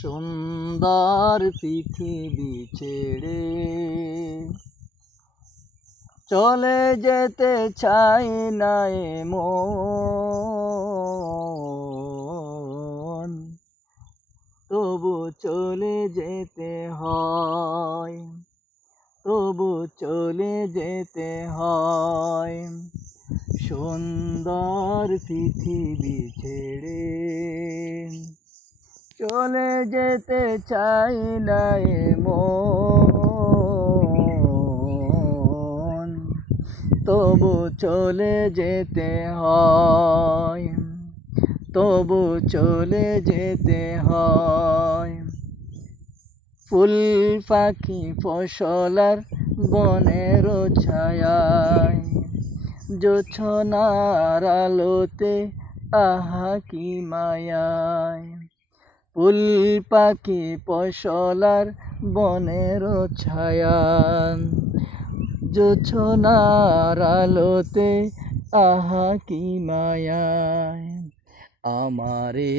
সুন্দর পৃথিবী ছেড়ে চলে যেতে চাই না এ মন, তবু চলে যেতে হয়, তবু চলে যেতে হয়। সুন্দর পৃথিবী ছেড়ে চলে যেতে চাই না এ মন, তবু চলে যেতে হয়, তবু চলে যেতে হয়। ফুল পাখি ফসলার বনের ছায়ায় জোছনার আলোতে আহা কি মায়ায়। ফুল পাখি ফসলার বনের ছায়ায় জোছনার আলোতে আহা কি মায়ায়। আমারে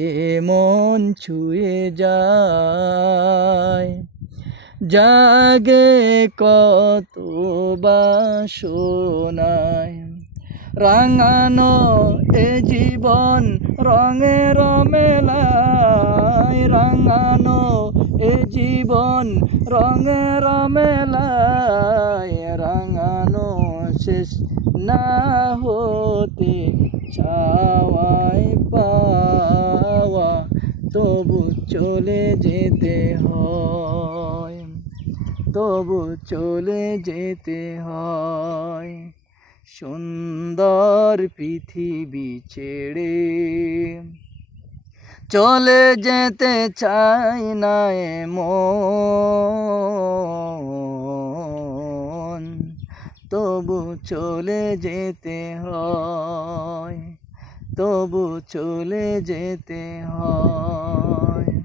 মন ছুঁয়ে যায়, জাগে কত বাসনায়। রাঙানো এ জীবন রঙের মেলায়, রাঙানো এ জীবন রঙের মেলায়। রাঙানো শেষ না হতে চাওয়ায় পাওয়া, তবু চলে যেতে হয়, তবু চলে যেতে হয়। সুন্দর পৃথিবী ছেড়ে চলে যেতে চাই না এ মন, তবু চলে যেতে হয়, তবু চলে যেতে হয়।